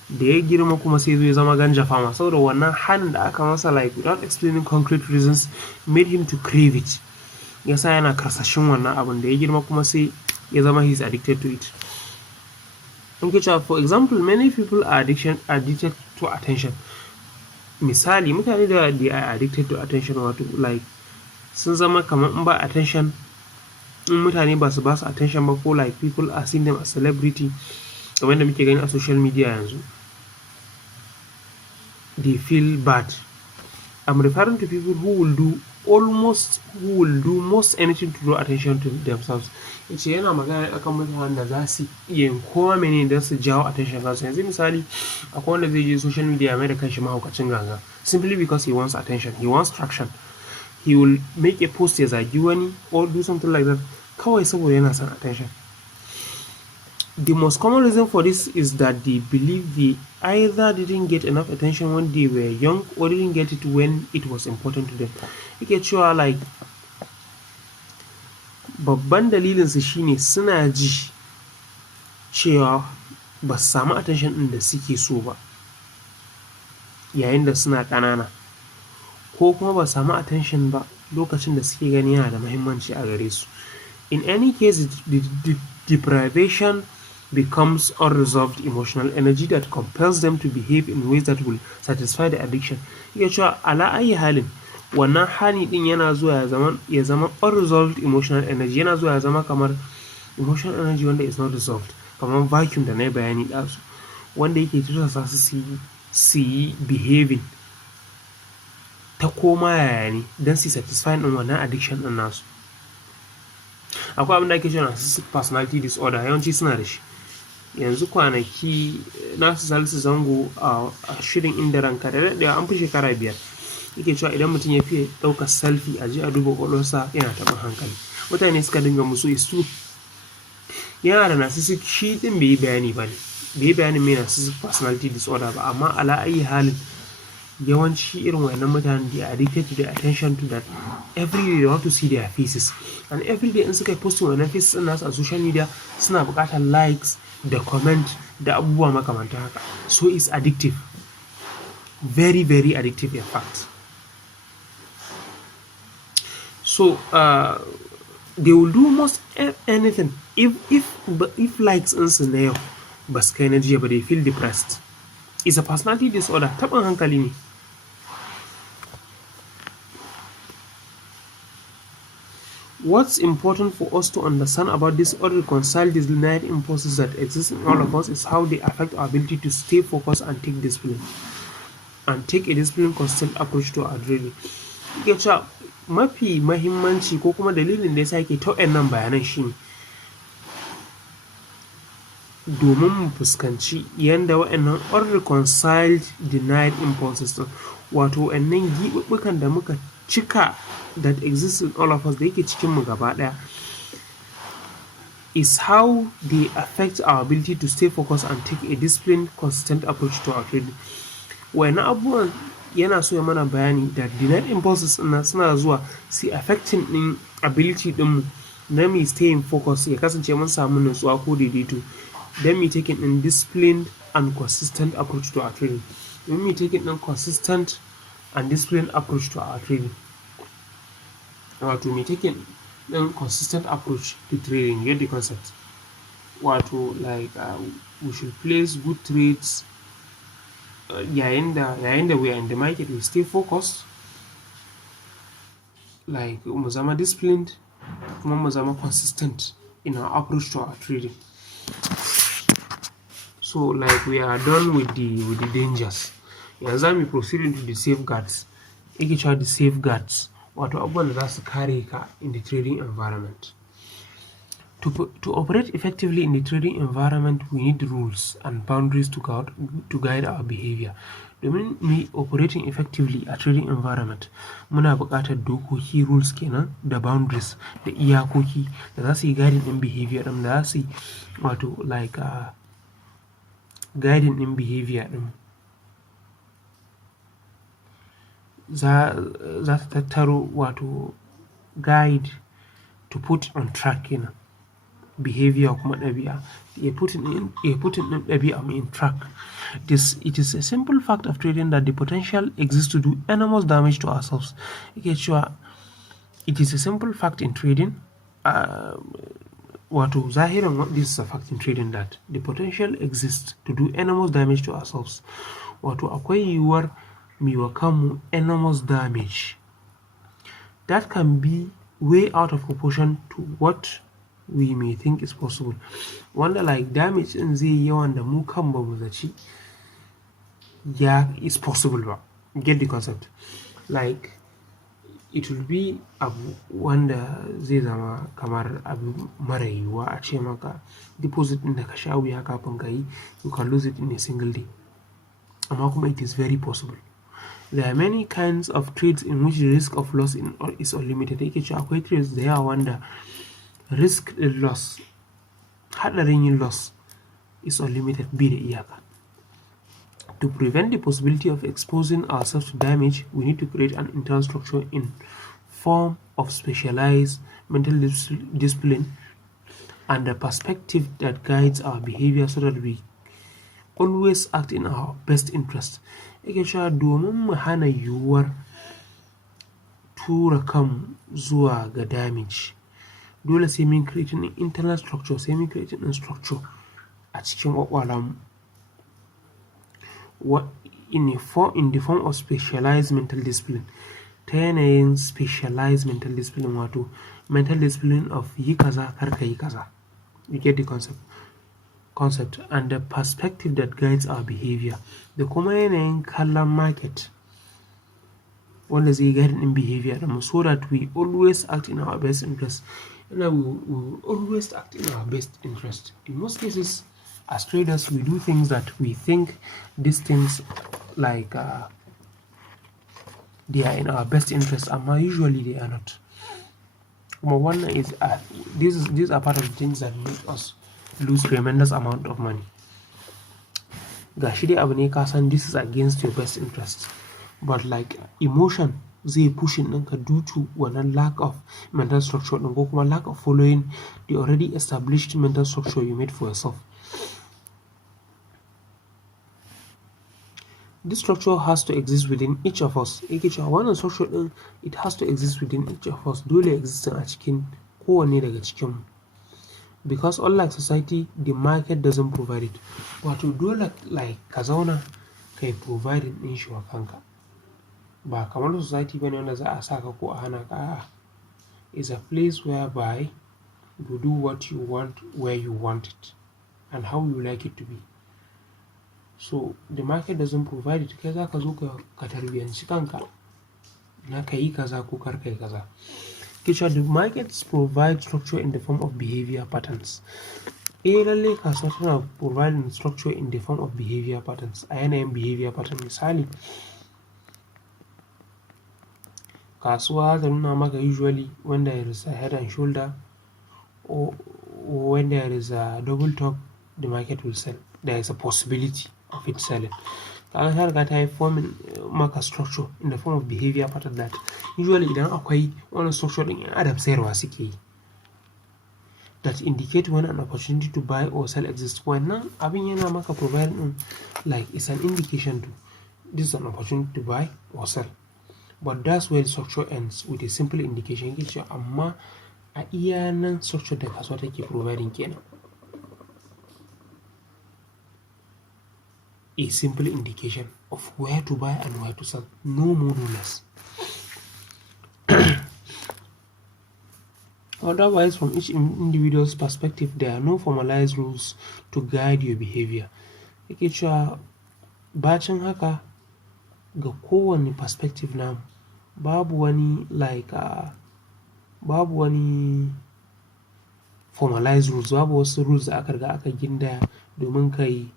Da ya girma kuma sai zai zama ganja fama saboda wannan hanin da aka masa like without explaining concrete reasons made him to crave it. Yasa yana karsashin wannan abun da ya girma kuma sai ya zama he's addicted to it. For example, many people are addicted to attention. Misali mutane da they are addicted to attention wato like sun zama kamar in ba attention, in mutane ba su attention ba ko like people are seeing them as celebrity kamar da muke gani a social media yanzu, they feel bad. I'm referring to people who will do who will do most anything to draw attention to themselves. Yace yana magana akan mutanen da za su iya yin kowa mene don su jawo attention kansu. Yanzu misali akwai wanda zai je social media mai da kanshi mahaukacin ganga simply because he wants attention, he wants traction. He will make a post ya zagi wani or do something like that kawai saboda yana son attention. The most common reason for this is that they believe they either didn't get enough attention when they were young or didn't get it when it was important to them. Yake cewa like babban dalilinsu shine suna ji cewa ba su samu attention ɗin da suke so ba yayin da suna ƙanana, ko kuma ba su samu attention ba lokacin da suke gani yana da muhimmanci a gare su. In any case, the deprivation becomes unresolved emotional energy that compels them to behave in ways that will satisfy the addiction. Yake cewa ala ayi halin wannan hali din yana zuwa ya zama unresolved emotional energy, yana zuwa ya zama kamar emotional energy wanda is not resolved, kamar vacuum da na yi bayani ɗazu wanda yake tursasa su yi behaving ta koma yaya ne don su satisfy ɗin wannan addiction ɗin nasu. Akwai abin da ake cewa narcissistic personality disorder, yawanci suna da shi. Yanzu kwanaki nasu Salisu Zango a shirin Inda Ranka da daɗewa an fi shekara 5 yake cewa idan mutum ya fiye ɗaukar selfie a je a duba ƙwaƙwalwarsa yana taɓin hankali. Mutane suka dinga musu isu yana da narcissistic, shi ɗin bai yi bayani ba ne, bai yi bayanin mai narcissistic personality disorder ba, amma ala ayi halin yawanci irin wannan mutanen they are addicted to the attention to that every day they want to see their faces, and every day in suka yi posting wannan faces ɗin nasu a social media suna buƙatar likes da comment da abubuwa makamantan haka. So it's addictive, very very addictive in fact. So they will do most anything if likes ɗinsu na yau ba su kai na jiya ba, they feel depressed. It's a personality disorder, taɓin hankali ne. What's important for us to understand about these unreconciled denied impulses that exist in all of us is how they affect our ability to stay focused and take a disciplined, consistent approach to our dreaming. Yake cewa mafi mahimmanci ko kuma dalilin da yasa yake ta waɗannan bayanan shine domin mu fuskanci yanda waɗannan unreconciled denied impulses ɗin, wato waɗannan giɓuɓɓukan da muka cika that exists in all of us da yake cikinmu gaba ɗaya, is how they affect our ability to stay focused and take a disciplined, consistent approach to our trading. Waɗannan abubuwan yana so ya mana bayani da denied impulses ɗin suna zuwa su affecting ɗin ability ɗinmu na mu staying focused, ya kasance mun samu nutsuwa ko daidaito, then me taking in disciplined and consistent approach to our trading. Then me taking in consistent and disciplined approach to our trading. Wato me taking in consistent approach to trading, you get the concept. Wato like we should place good trades yayin da we are in the market, we stay focused, like mu zama disciplined kuma mu zama consistent in our approach to our trading. So like we are done with the dangers. Yanzu mu proceed into the safeguards. Yake cewa the safeguards wato abubuwan da za su kare ka in the trading environment. To operate effectively in the trading environment, we need rules and boundaries to guide our behavior. Domin mu operating effectively a trading environment, muna buƙatar dokoki, rules kenan, da boundaries da iyakoki da za su yi guiding ɗin behavior ɗin, da za su yi wato like guiding ɗin behavior ɗin. Za ta tattaro wato guide to put on track kenan behavior kuma ɗabi'a, ya putting ɗin ɗabi'a mu in track. It is a simple fact of trading that the potential exists to do enormous damage to ourselves. Yake cewa it is a simple fact in trading, wato zahiran this is a fact in trading that the potential exists to do enormous damage to ourselves. Wato akwai yiwuwar mu wa kanmu enormous damage that can be way out of proportion to what we may think is possible, wanda like damage din zai yi yawan da mu kan ba mu zaci ya is possible ba. Get the concept? Like it will be abu wanda zai zama kamar abu mara yiwuwa a ce maka deposit ɗin da ka sha wuya kafin ka yi, you can lose it in a single day. Amma kuma it is very possible. There are many kinds of trades in which the risk of loss is unlimited. Yake cewa akwai trades da yawa wanda risk in loss, haɗarin yin loss is unlimited, bai da iyaka. To prevent the possibility of exposing ourselves to damage, we need to create an internal structure in form of specialized mental discipline and a perspective that guides our behavior so that we always act in our best interest. Yake cewa domin mu hana yiwuwar tura kanmu zuwa ga damage, dole sai mun creating an internal structure, sai mun creating a structure a cikin ƙwaƙwalanmu in the form of specialized mental discipline, ta yanayin specialized mental discipline, wato mental discipline of yi kaza kar ka yi kaza. You get the concept and the perspective that guides our behavior, da kuma yanayin kallon market wanda zai guide in behavior ɗinmu so that we always act in our best interest. We will always act in our best interest. In most cases, as traders, we do things that we think these things like they are in our best interest, and usually they are not. One is these are part of the things that make us lose tremendous amount of money. Gashi dai abu ne ka san this is against your best interest, but like emotion zai pushing ɗinka due to wannan lack of mental structure ɗin ko kuma lack of following the already established mental structure you made for yourself. This structure has to exist within each of us. Yake cewa wannan structure ɗin it has to exist within each of us, dole exist a cikin kowanne daga cikinmu. Because unlike society, the market doesn't provide it. Wato dole like ka zauna kai providing ɗin shi wa kanka. Ba kamar society bane wanda za a saka ko a hana ka. A'a, it's a place whereby you do what you want where you want it and how you like it to be. So the market doesn't provide it. Kai za ka zo ka tarbiyanci kanka na ka yi kaza ko kar ka yi kaza. The markets provide structure in the form of behavior patterns. Lalle kasuwa tana providing structure in the form of behavior patterns. A yanayin behavior pattern, misali kasuwa ta nuna maka usually when there is a head and shoulder or when there is a double top, the market will sell. There is a possibility of it selling. Kaga ta riga ta yi forming maka structure in the form of behavior pattern that usually idan akwai wannan structure ɗin 'yan adam sayarwa suke yi, that indicate when an opportunity to buy or sell exists. Wannan abin yana maka providing like it's an indication to this is an opportunity to buy or sell. But that's where the structure ends, with a simple indication. Yake cewa amma a iya nan structure da kasuwa take providing kenan. A simple indication of where to buy and where to sell, no more no less. Otherwise, from each individual's perspective, there are no formalized rules to guide your behavior. Yake cewa bacin haka ga kowane perspective namu babu wani babu wani formalized rules, babu wasu rules da aka riga aka gindaya domin kai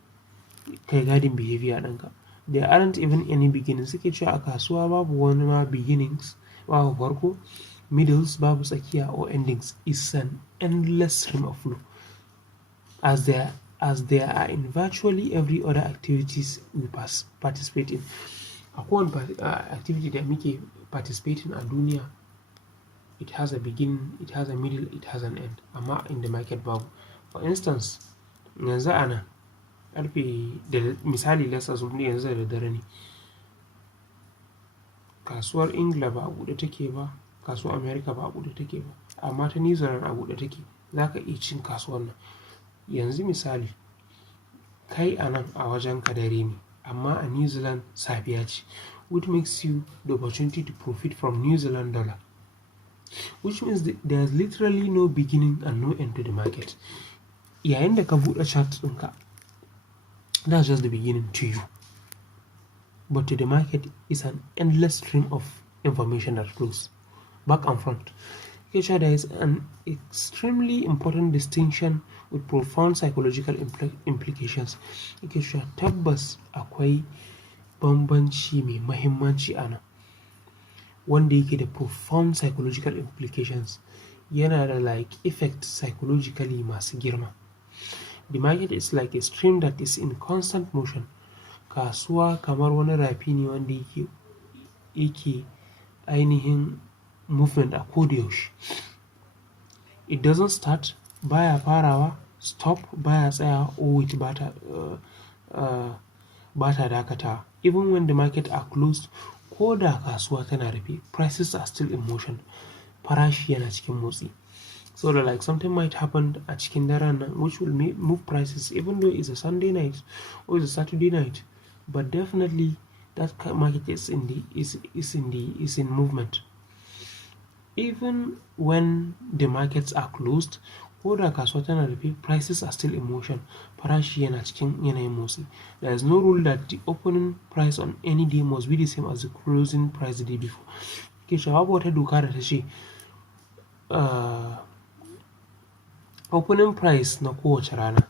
guiding behavior ɗinka. There aren't even any beginnings. Suke cewa a kasuwa babu wani ma beginnings, babu farko, middles, babu tsakiya or endings. It's an endless stream of flow. As there are in virtually every other activities we participate in. A kowane activity da muke participating a duniya, it has a beginning, it has a middle, it has an end. Amma in the market babu. For instance, yanzu a nan ƙarfe da misali let's assume yanzu da dare ne, kasuwar Ingila ba a buɗe take ba, kasuwar America ba a buɗe take ba, amma ta New Zealand a buɗe take. Za ka iya cin kasuwar nan. Yanzu misali kai a nan a wajen ka dare ne, amma a New Zealand safiya ce, which makes you the opportunity to profit from New Zealand dollar, which means there's literally no beginning and no end to the market. Yayin da ka buɗe chart ɗinka, that's just the beginning to you. But to the market is an endless stream of information that flows. back and front. There is an extremely important distinction with profound psychological implications. Tabbas akwai bambanci mai mahimmanci a nan wanda yake da profound psychological implications, yana da like effect psychologically masu girma. The market is like a stream that is in constant motion. Kasuwa kamar wani rafi ne wanda yake ainihin movement a kodayaushe. It doesn't start, baya farawa, stop, baya tsaya, or wait, bata dakatawa. Even when the market are closed, ko da kasuwa tana rufe, prices are still in motion. Farashi yana cikin motsi. So like something might happen a cikin daren nan which will move prices even though it's a Sunday night or it's a Saturday night, but definitely that market is in movement. Even when the markets are closed, ko da kasuwa tana rufe, prices are still in motion. Farashi yana cikin yanayin motsi. There is no rule that the opening price on any day must be the same as the closing price the day before. Babu wata doka da ta ce opening price na kowace rana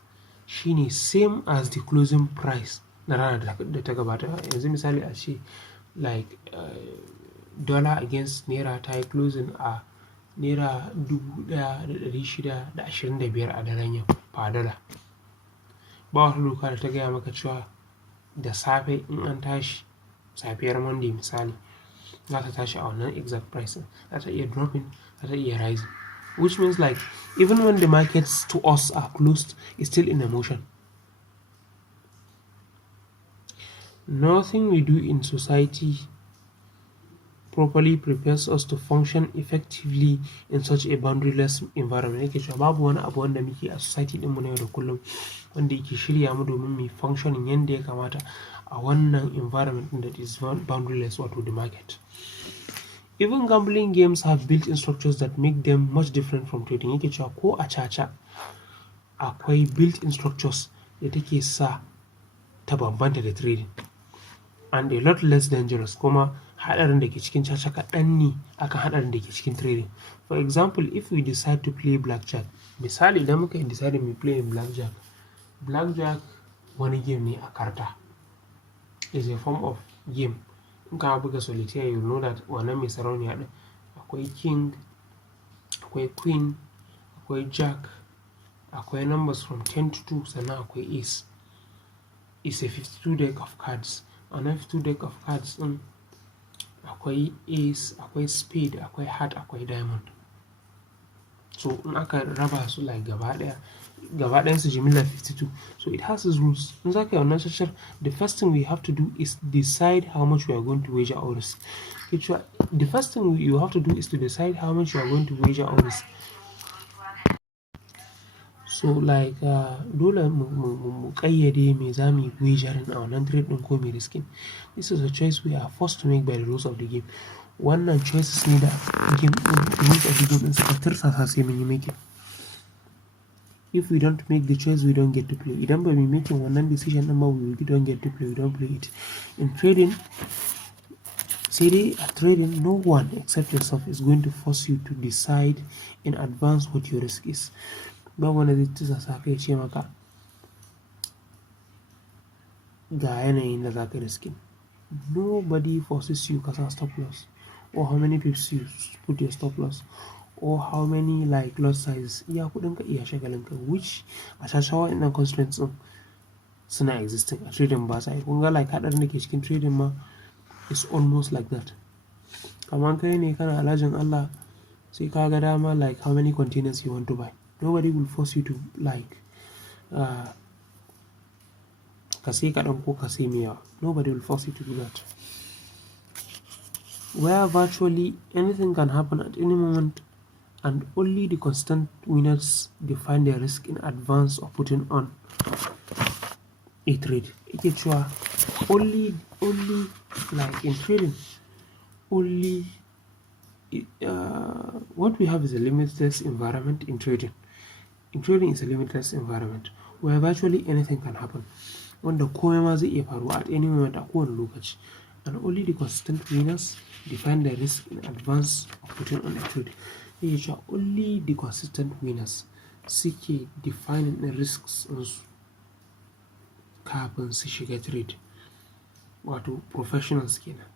shine same as the closing price na rana da ta gabata. Yanzu misali a ce like dollar against naira ta yi closing a naira 1625 a daren yau fadala. Ba wata doka da ta gaya maka cewa da safe in an tashi safiyar Monday misali za ta tashi a wannan exact price, za ta iya dropping, za ta iya rising, which means like even when the markets to us are closed, it's still in a motion. Nothing we do in society properly prepares us to function effectively in such a boundaryless environment. Yake cewa babu wani abu wanda muke a society ɗinmu na yau da kullum wanda yake shirya mu domin mu functioning yanda ya kamata a wannan environment that is boundaryless, wato the market. Even gambling games have built-in structures that make them much different from trading. Yake cewa ko a caca akwai built-in structures da take sa ta bambanta da trading, and a lot less dangerous, kuma haɗarin da ke cikin caca kaɗan ne akan haɗarin da ke cikin trading. For example, if we decide to play blackjack, misali idan muka decide mu play blackjack wani game ne a karta, is a form of game. In ka buga solitaire you know that wannan mai sarauniya ɗin akwai king, akwai queen, akwai jack, akwai numbers from 10 to 2, sannan akwai ace. It's a 52 deck of cards. A 52 deck of cards ɗin akwai ace, akwai spade, akwai heart, akwai diamond. So in aka raba su like gaba ɗayan su jimilla 52. So it has its rules. In za ka yi wannan shashar, the first thing we have to do is decide how much we are going to wager or risk. The first thing you have to do is to decide how much you are going to wager or risk. So like dole mu ƙayyade me za mu yi wagering a wannan trade ɗin ko me risking. This is a choice we are forced to make by the rules of the game. Wannan choices ne da rules of the game ɗin suka tirsasa sai mun yi making. If we don't make the choice, we don't get to play. Idan ba mu making wannan decision ɗin ba, we don't get to play, we don't play it. In trading, say dai a trading, no one except yourself is going to force you to decide in advance what your risk is. Ba wanda zai tirsasa ka ya ce maka ga yanayin da za ka risking. Nobody forces you ka sa stop loss, or how many pips you put your stop loss, or how many like lot sizes. Iya kuɗinka iya shagalinka, which a shashawa ɗin constraints ɗin suna existing a trading ba sa yi. Kun ga like haɗarin da ke cikin trading ma is almost like that. Kamar kai ne kana alhajin Allah sai ka ga dama like how many containers you want to buy. Nobody will force you to like ka sai kaɗan ko ka sai mai yawa. Nobody will force you to do that. Where virtually anything can happen at any moment, and only the constant winners define their risk in advance of putting on a trade. Yake cewa only like in trading, only what we have is a limitless environment in trading. In trading is a limitless environment where virtually anything can happen, wanda komai ma zai iya faruwa at any moment a kowane lokaci. and only the consistent winners define the risk in advance of putting on a trade. Yake cewa only the consistent winners suke defining the risks ɗinsu kafin su shiga trade, wato professionals kenan.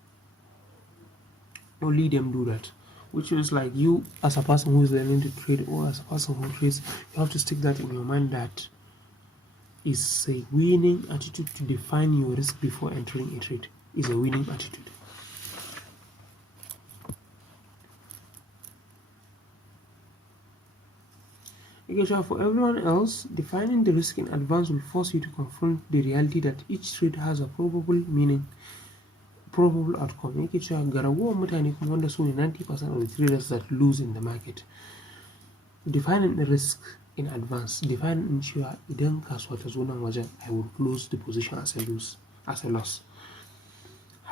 Only them do that, which is like you as a person who is learning to trade or as a person who trades, you have to stick that in your mind that is a winning attitude to define your risk before entering a trade is a winning attitude. For everyone else, defining the risk in advance will force you to confront the reality that each trade has a probable outcome. Yake cewa ga ragowar mutane kuma wanda su ne 90% of the traders that lose in the market, defining the risk in advance, defining in cewa idan kasuwa ta zo nan wajen I will close the position as a loss.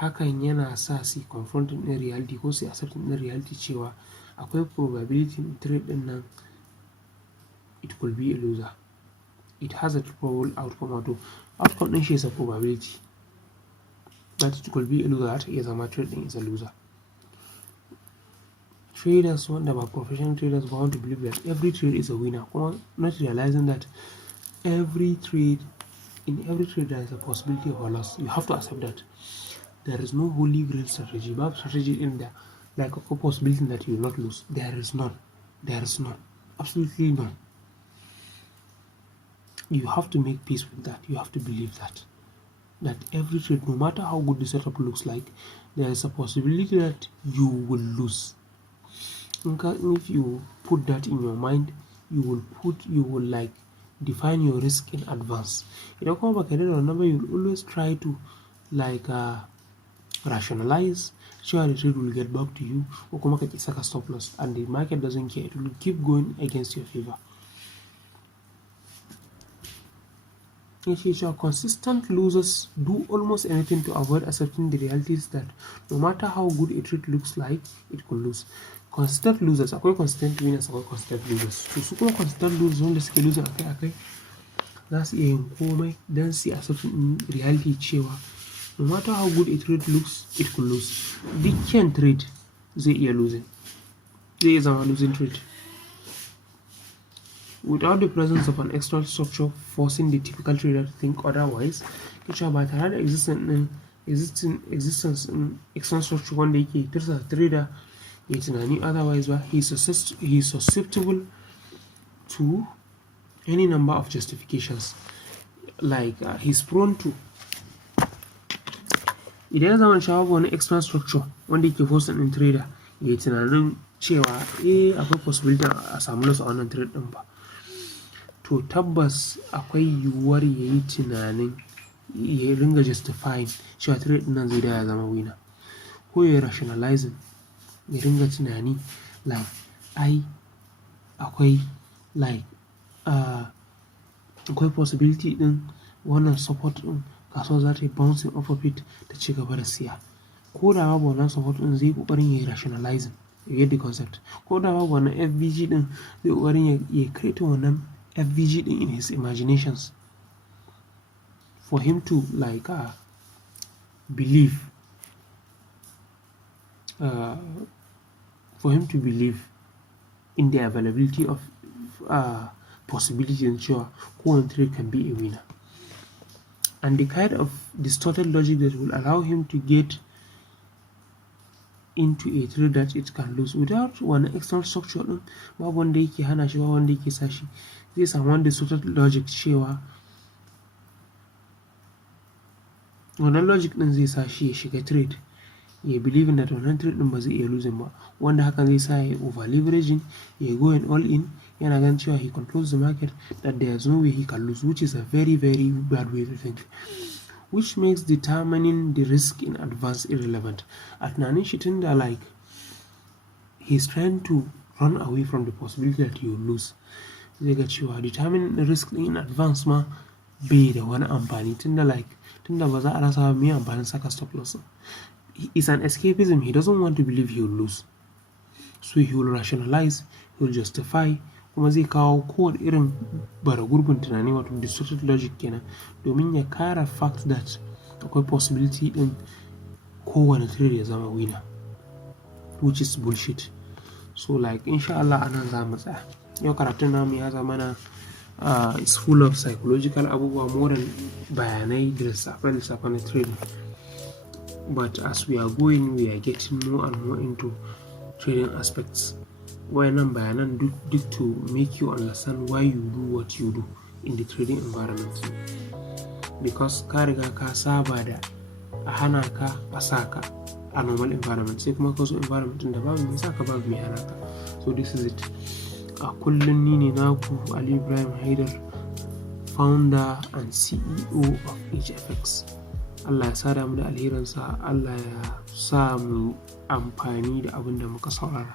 Hakan yana sa su confronting the reality ko su accepting the reality cewa akwai probability in trade din nan it could be a loser. It has a probable outcome, wato outcome din shi is a probability that it could be a loser, that iya zama trade din is a loser. Traders wanda ba professional traders ba want to believe that every trade is a winner, kuma not realizing that in every trade there is a possibility of a loss. You have to accept that there is no holy grail strategy. Bad strategy in there like a possibility that you will not lose. There is none, absolutely none. You have to make peace with that. You have to believe that every trade, no matter how good the setup looks like, there is a possibility that you will lose. If you put that in your mind, you will like define your risk in advance. Idan kuma baka da wannan ba, you will always try to like rationalize sure the trade will get back to you, or kuma ka ki saka stop loss and the market doesn't care. It will keep going against your favor. Consistent losers do almost anything to avoid accepting the realities that no matter how good a trade looks like, it could lose. Consistent losers, akwai consistent winners, akwai consistent losers. To su kuma consistent losers wanda suke losing akai-akai za su iya yin komai don su accepting reality cewa no matter how good a trade looks, it could lose. Dukkan trade zai iya losing, zai iya zama losing trade. Without the presence of an external structure forcing the typical trader to think otherwise, ba tare da existence in external structure wanda yake tursa trader ya tunani otherwise ba, he is susceptible to any number of justifications. Like he's prone to, idan ya zama cewa wani external structure wanda yake forcing in trader ya tunanin cewa akwai possibility a samu loss a wannan trade din ba, to tabbas akwai yiwuwar ya yi tunanin ya ringa justifying cewa trade din nan zai da ya zama winner, ko ya rationalizing ya ringa tunani like akwai possibility din wannan support din kasuwa za ta yi bouncing off of it ta ci gaba da siya. Ko da babu wannan support din zai kokarin ya yi rationalizing, you get the concept. Ko da babu wannan FVG din zai kokarin ya create wannan FVG din in his imaginations for him to believe in the availability of possibility and sure one trade can be a winner, and the kind of distorted logic that will allow him to get into a trade that it can lose without one external structure din babu wanda yake hana shi, babu wanda yake sa shi, zai samu wani distorted logic cewa wannan logic din zai sa shi ya shiga trade ya believe that wannan trade din ba zai iya losing ba, wanda hakan zai sa ya over leveraging, ya going all in, yana ganin cewa he controls the market, that there is no way he can lose, which is a very very bad way to think, which makes determining the risk in advance irrelevant. A tunanin shi tunda like he's trying to run away from the possibility that he will lose, zai ga cewa determining the risk in advance ma bai da wani amfani, tunda ba za a rasa mai amfanin saka stop loss. It's an escapism. He doesn't want to believe he will lose, so he will rationalize, he will justify, kuma zai kawo kowane irin bara gurbin tunani, wato distorted logic kenan, domin ya kara fact that akwai possibility din kowane trade ya zama winner, which is bullshit. So like insha Allah anan za mu tsaya. Yau karatun namu ya zama na it's full of psychological abubuwa, more than bayanai da lissafe na trading. But as we are going, we are getting more and more into trading aspects. Wayannan bayanan duk to make you understand why you do what you do in the trading environment. Because ka riga ka saba da a hana ka a sa ka a normal environment, sai kuma ka zo environment da babu mai sa ka, babu mai hana ka. So this is it. A kullum ni ne naku Aliyu Ibrahim Haidar, founder and CEO of HFX. Allah ya sada mu da alherinsa, Allah ya sa mu amfani da abin da muka saurara.